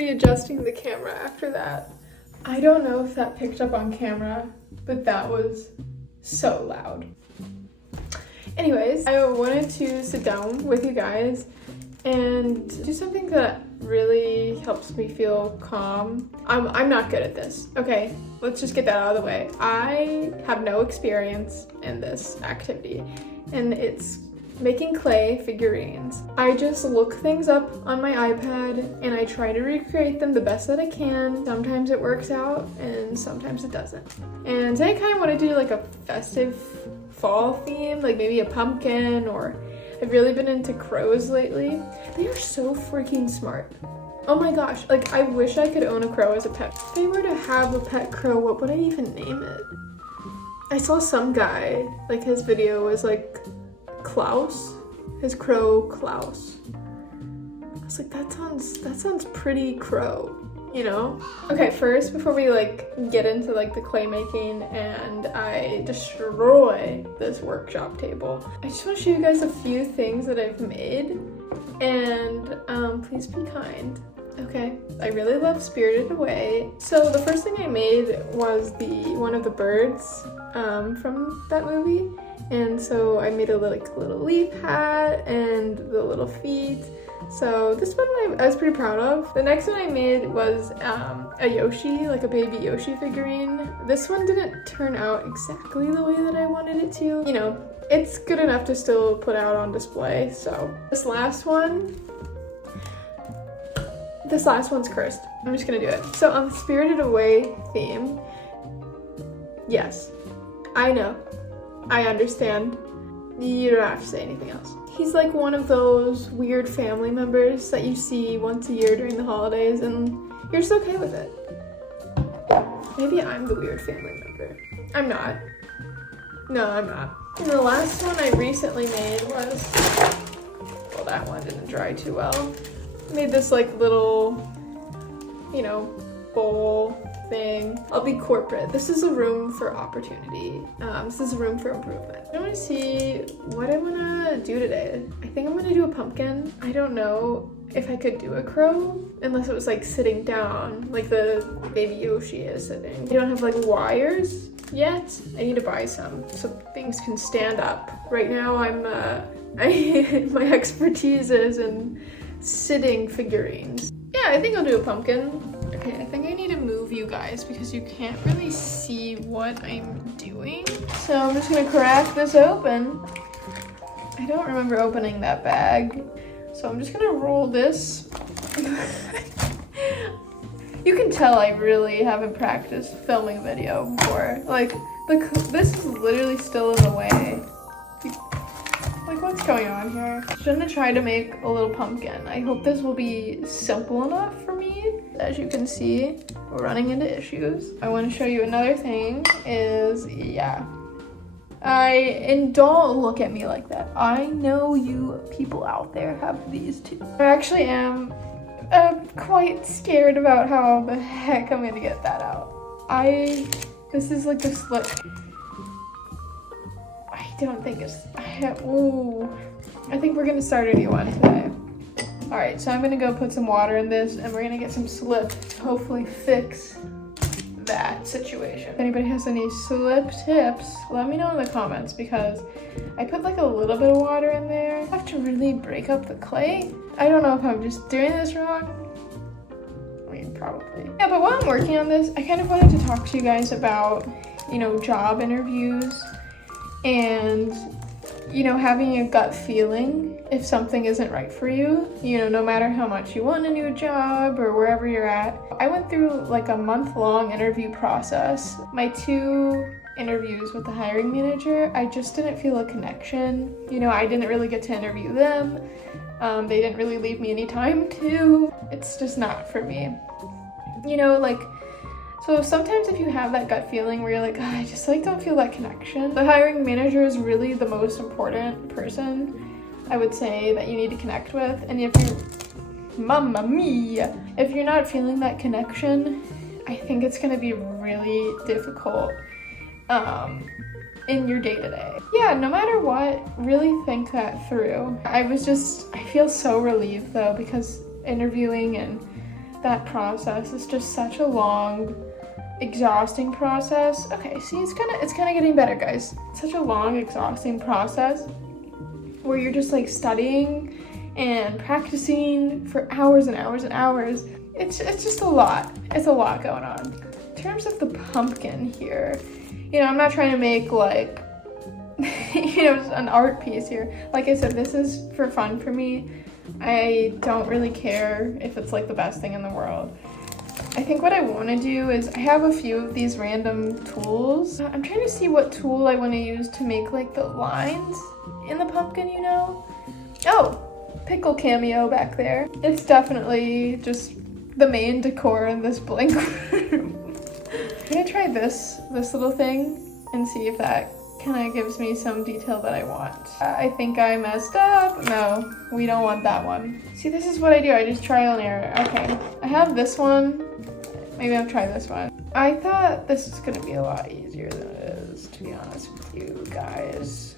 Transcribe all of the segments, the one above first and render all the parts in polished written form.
readjusting the camera after that. I don't know if that picked up on camera, but that was so loud. Anyways, I wanted to sit down with you guys and do something that really helps me feel calm. I'm not good at this, okay? Let's just get that out of the way. I have no experience in this activity, and it's making clay figurines. I just look things up on my iPad and I try to recreate them the best that I can. Sometimes it works out and sometimes it doesn't. And today I kind of want to do like a festive fall theme, like maybe a pumpkin, or I've really been into crows lately. They are so freaking smart. Oh my gosh, like I wish I could own a crow as a pet. If I were to have a pet crow, what would I even name it? I saw some guy, like his video was like Klaus, his crow Klaus. I was like, that sounds pretty crow, you know? Okay, first, before we like get into like the clay making and I destroy this workshop table, I just want to show you guys a few things that I've made, and please be kind. Okay, I really love Spirited Away. So the first thing I made was one of the birds from that movie. And so I made a little leaf hat and the little feet. So this one I was pretty proud of. The next one I made was a Yoshi, like a baby Yoshi figurine. This one didn't turn out exactly the way that I wanted it to. You know, it's good enough to still put out on display. So this last one's cursed. I'm just gonna do it. So on the Spirited Away theme, yes, I know. I understand. You don't have to say anything else. He's like one of those weird family members that you see once a year during the holidays and you're just okay with it. Maybe I'm the weird family member. I'm not. No, I'm not. And the last one I recently made was, well, that one didn't dry too well. I made this like little, you know, bowl thing. I'll be corporate. This is a room for opportunity. This is a room for improvement. I want to see what I want to do today. I think I'm going to do a pumpkin. I don't know if I could do a crow unless it was like sitting down like the baby Yoshi is sitting. I don't have like wires yet. I need to buy some so things can stand up. Right now my expertise is in sitting figurines. Yeah, I think I'll do a pumpkin. Okay, I think I need to move you guys because you can't really see what I'm doing. So I'm just gonna crack this open. I don't remember opening that bag. So I'm just gonna roll this. You can tell I really haven't practiced filming a video before. Like, this is literally still in the way. Like, what's going on here? Shouldn't have tried to make a little pumpkin. I hope this will be simple enough for me. As you can see, we're running into issues. I want to show you another thing is, yeah. And don't look at me like that. I know you people out there have these too. I actually am quite scared about how the heck I'm gonna get that out. This is like a slip. I don't think it's, I think we're gonna start a new one today. All right, so I'm gonna go put some water in this and we're gonna get some slip to hopefully fix that situation. If anybody has any slip tips, let me know in the comments because I put like a little bit of water in there. I have to really break up the clay. I don't know if I'm just doing this wrong. I mean, probably. Yeah, but while I'm working on this, I kind of wanted to talk to you guys about, you know, job interviews and, you know, having a gut feeling if something isn't right for you, you know, no matter how much you want a new job or wherever you're at. I went through like a month-long interview process. My 2 interviews with the hiring manager, I just didn't feel a connection. You know, I didn't really get to interview them. They didn't really leave me any time to. It's just not for me. You know, like, so sometimes if you have that gut feeling where you're like, I just like don't feel that connection, the hiring manager is really the most important person, I would say, that you need to connect with. And if you're, mamma mia, if you're not feeling that connection, I think it's gonna be really difficult in your day-to-day. Yeah, no matter what, really think that through. I feel so relieved though, because interviewing and that process is just such a long, exhausting process. Okay, see, it's kind of getting better, guys. It's such a long, exhausting process where you're just like studying and practicing for hours and hours and hours. It's just a lot. It's a lot going on. In terms of the pumpkin here, you know, I'm not trying to make like, you know, just an art piece here. Like I said, this is for fun for me. I don't really care if it's like the best thing in the world. I think what I want to do is, I have a few of these random tools. I'm trying to see what tool I want to use to make like the lines in the pumpkin, you know? Oh, pickle cameo back there. It's definitely just the main decor in this blank room. I'm gonna try this little thing and see if that kind of gives me some detail that I want. I think I messed up. No, we don't want that one. See, this is what I do. I just trial and error. Okay, I have this one. Maybe I'll try this one. I thought this was gonna be a lot easier than it is, to be honest with you guys.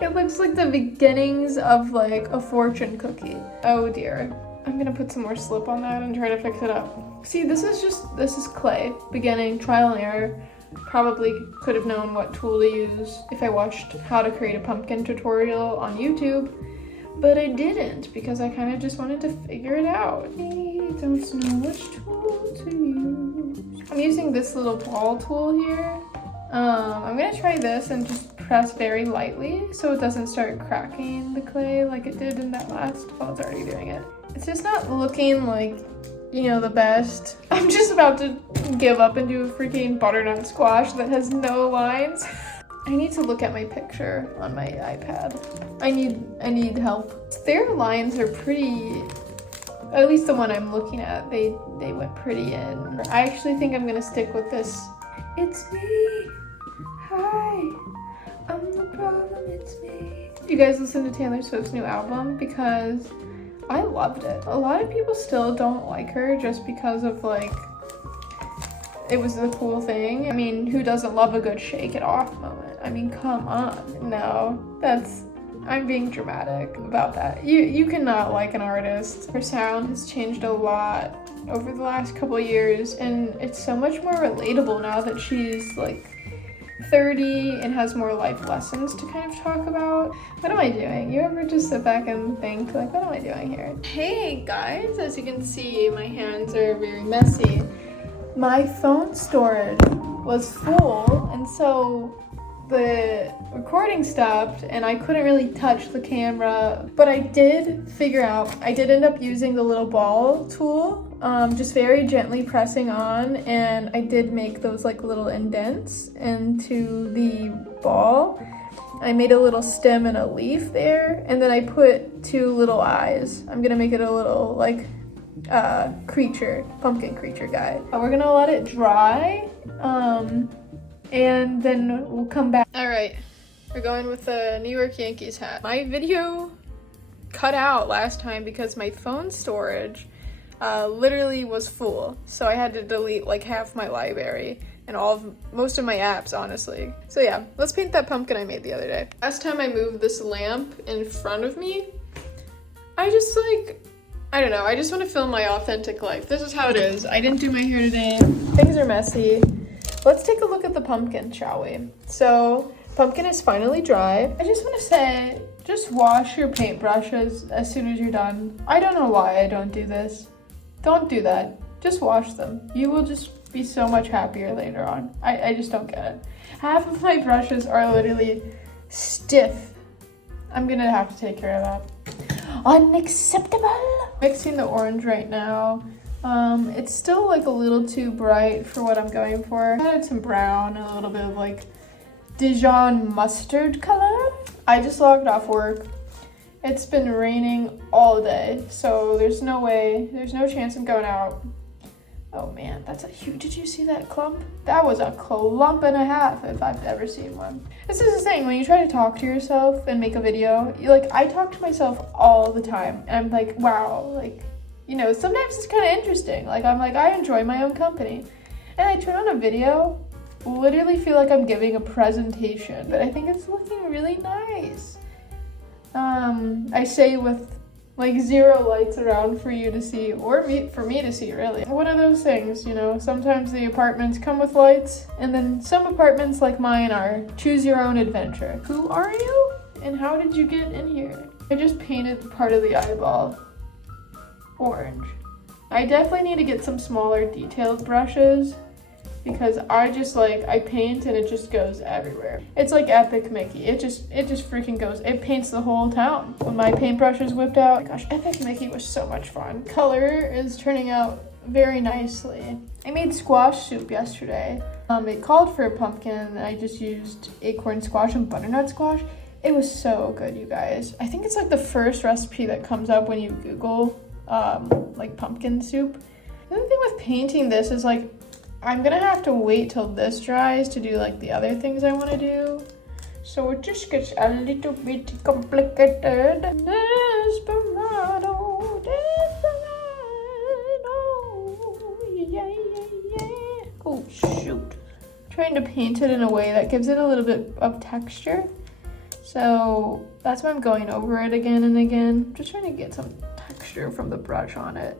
It looks like the beginnings of like a fortune cookie. Oh dear. I'm gonna put some more slip on that and try to fix it up. See, this is clay. Beginning, trial and error. Probably could have known what tool to use if I watched how to create a pumpkin tutorial on YouTube, but I didn't because I kind of just wanted to figure it out. I don't know which tool to use. I'm using this little ball tool here. I'm gonna try this and just press very lightly so it doesn't start cracking the clay like it did in that last. Oh, it's already doing it. It's just not looking like, you know, the best. I'm just about to give up and do a freaking butternut squash that has no lines. I need to look at my picture on my iPad. I need help. Their lines are pretty, at least the one I'm looking at, they went pretty in. I actually think I'm gonna stick with this. It's me. Hi. I'm the problem, it's me. You guys listen to Taylor Swift's new album? Because I loved it. A lot of people still don't like her just because of like, it was the cool thing. I mean, who doesn't love a good shake it off moment? I mean, come on. No, I'm being dramatic about that. You cannot like an artist. Her sound has changed a lot over the last couple years, and it's so much more relatable now that she's like 30 and has more life lessons to kind of talk about. What am I doing? You ever just sit back and think like, what am I doing here? Hey guys, as you can see, my hands are very messy. My phone storage was full, and so the recording stopped and I couldn't really touch the camera, but I did end up using the little ball tool, just very gently pressing on, and I did make those like little indents into the ball. I made a little stem and a leaf there, and then I put 2 little eyes. I'm gonna make it a little like pumpkin creature guy. We're gonna let it dry, and then we'll come back. All right, we're going with the New York Yankees hat. My video cut out last time because my phone storage literally was full, so I had to delete like half my library and most of my apps, honestly. So yeah, let's paint that pumpkin I made the other day. Last time I moved this lamp in front of me, I just want to film my authentic life. This is how it is. I didn't do my hair today. Things are messy. Let's take a look at the pumpkin, shall we? So, pumpkin is finally dry. I just want to say, just wash your paintbrushes as soon as you're done. I don't know why I don't do this. Don't do that. Just wash them. You will just be so much happier later on. I just don't get it. Half of my brushes are literally stiff. I'm gonna have to take care of that. Unacceptable. Mixing the orange right now. It's still like a little too bright for what I'm going for. I added some brown and a little bit of like Dijon mustard color. I just logged off work. It's been raining all day, so there's no chance I'm going out. Oh man, that's a huge, did you see that clump? That was a clump and a half if I've ever seen one. This is the thing, when you try to talk to yourself and make a video, I talk to myself all the time, and I'm like, wow, like, you know, sometimes it's kind of interesting. Like, I'm like, I enjoy my own company. And I turn on a video, literally feel like I'm giving a presentation, but I think it's looking really nice. I say with Like 0 lights around for you to see, or for me to see, really. One of those things, you know, sometimes the apartments come with lights, and then some apartments like mine are choose your own adventure. Who are you? And how did you get in here? I just painted part of the eyeball orange. I definitely need to get some smaller detailed brushes because I paint and it just goes everywhere. It's like Epic Mickey. It just freaking goes. It paints the whole town. When my paintbrush is whipped out, oh my gosh, Epic Mickey was so much fun. Color is turning out very nicely. I made squash soup yesterday. It called for a pumpkin and I just used acorn squash and butternut squash. It was so good, you guys. I think it's like the first recipe that comes up when you Google like pumpkin soup. The other thing with painting this is like, I'm gonna have to wait till this dries to do like the other things I want to do. So it just gets a little bit complicated. Desperado, yeah, yeah, yeah. Oh shoot. I'm trying to paint it in a way that gives it a little bit of texture. So that's why I'm going over it again and again. Just trying to get some texture from the brush on it.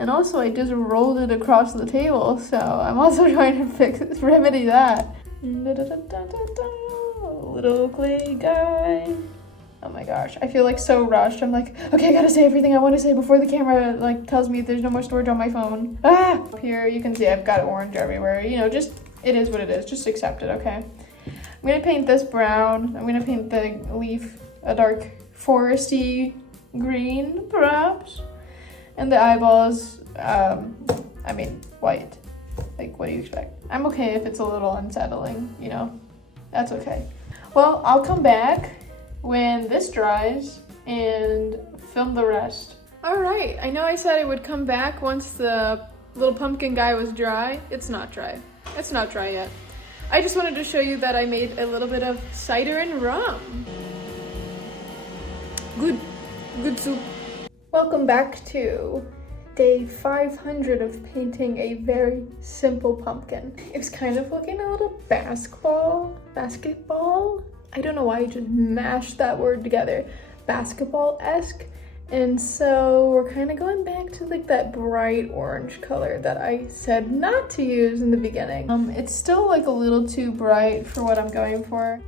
And also I just rolled it across the table, so I'm also trying to remedy that. Little clay guy. Oh my gosh, I feel like so rushed. I'm like, okay, I gotta say everything I want to say before the camera like tells me there's no more storage on my phone. Ah! Up here you can see I've got orange everywhere. You know, just, it is what it is. Just accept it, okay? I'm gonna paint this brown. I'm gonna paint the leaf a dark foresty green, perhaps. And the eyeballs, white. Like, what do you expect? I'm okay if it's a little unsettling, you know? That's okay. Well, I'll come back when this dries and film the rest. All right, I know I said I would come back once the little pumpkin guy was dry. It's not dry. It's not dry yet. I just wanted to show you that I made a little bit of cider and rum. Good soup. Welcome back to day 500 of painting a very simple pumpkin. It was kind of looking a little basketball. I don't know why I just mashed that word together. Basketball-esque. And so we're kind of going back to like that bright orange color that I said not to use in the beginning. It's still like a little too bright for what I'm going for.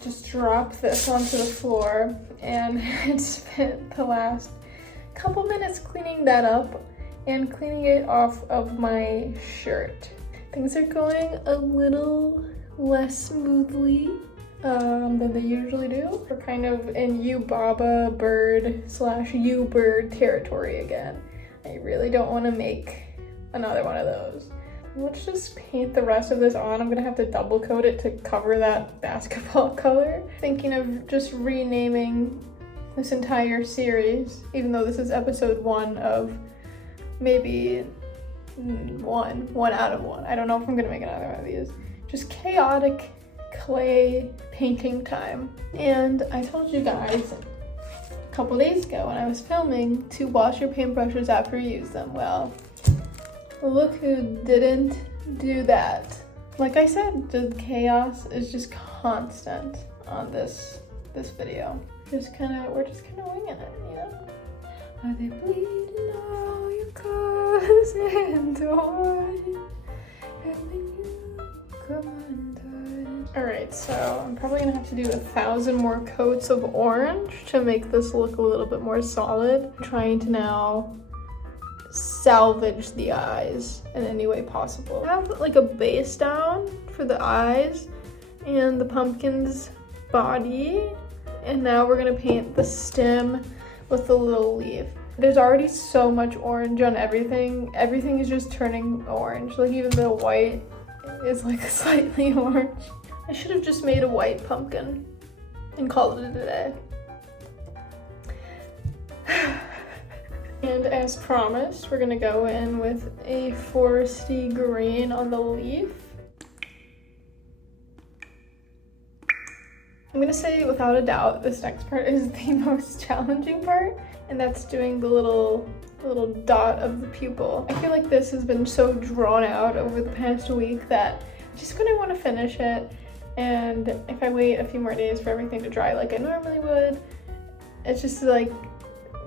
Just drop this onto the floor and I spent the last couple minutes cleaning that up and cleaning it off of my shirt. Things are going a little less smoothly than they usually do. We're kind of in Yubaba bird / you bird territory again. I really don't want to make another one of those. Let's just paint the rest of this on. I'm gonna have to double coat it to cover that basketball color. Thinking of just renaming this entire series, even though this is episode 1 of maybe one out of 1. I don't know if I'm gonna make another one of these. Just chaotic clay painting time. And I told you guys a couple days ago when I was filming to wash your paintbrushes after you use them. Well, look who didn't do that. Like I said, the chaos is just constant on this video. We're just kind of winging it, you know? Are they bleeding all your cars and toys? And when you come undone. Alright, so I'm probably gonna have to do 1,000 more coats of orange to make this look a little bit more solid. I'm trying to now salvage the eyes in any way possible. I have like a base down for the eyes and the pumpkin's body. And now we're gonna paint the stem with the little leaf. There's already so much orange on everything. Everything is just turning orange. Like even the white is like slightly orange. I should have just made a white pumpkin and called it a day. And as promised, we're gonna go in with a foresty green on the leaf. I'm gonna say without a doubt this next part is the most challenging part, and that's doing the little dot of the pupil. I feel like this has been so drawn out over the past week that I'm just gonna want to finish it, and if I wait a few more days for everything to dry like I normally would, it's just like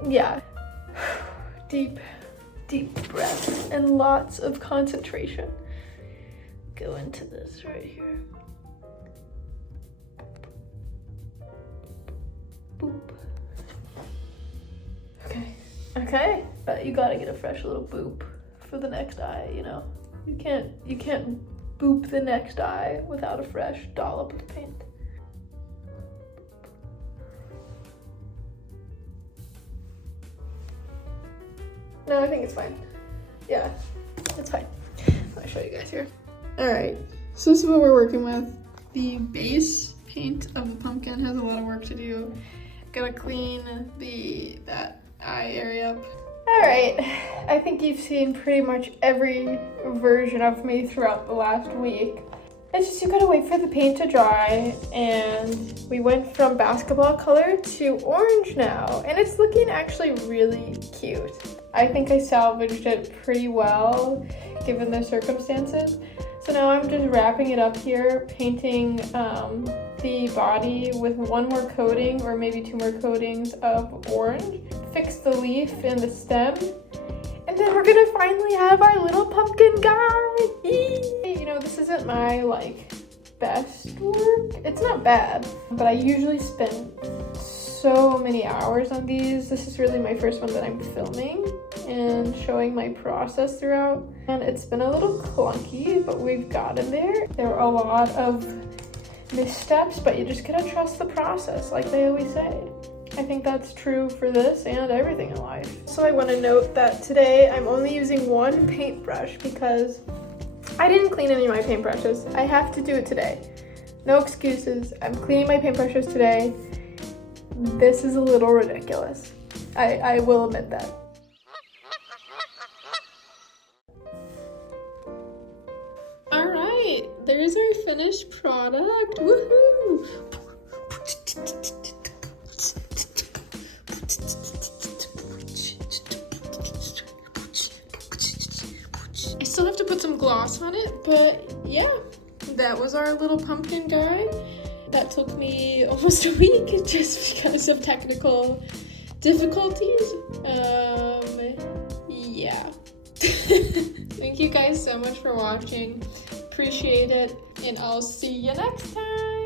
yeah. Deep breath and lots of concentration go into this right here. Boop. Okay, but you gotta get a fresh little boop for the next eye, you know? You can't boop the next eye without a fresh dollop of paint. No, I think it's fine. Yeah, it's fine. Let me show you guys here. All right, so this is what we're working with. The base paint of the pumpkin has a lot of work to do. Gotta clean that eye area up. All right, I think you've seen pretty much every version of me throughout the last week. It's just you gotta wait for the paint to dry, and we went from basketball color to orange now, and it's looking actually really cute. I think I salvaged it pretty well given the circumstances. So now I'm just wrapping it up here, painting the body with one more coating or maybe 2 more coatings of orange, fix the leaf and the stem, and then we're gonna finally have our little pumpkin guy. You know, this isn't my best work. It's not bad, but I usually spend so many hours on these. This is really my first one that I'm filming and showing my process throughout, and it's been a little clunky, but we've gotten there. There were a lot of missteps, but you just gotta trust the process, like they always say. I think that's true for this and everything in life. So I want to note that today I'm only using one paintbrush because I didn't clean any of my paintbrushes. I have to do it today. No excuses. I'm cleaning my paintbrushes today. This is a little ridiculous. I will admit that. All right, there's our finished product. Woohoo! I still have to put some gloss on it, but yeah, that was our little pumpkin guy. That took me almost a week just because of technical difficulties. Yeah. Thank you guys so much for watching. Appreciate it, and I'll see you next time.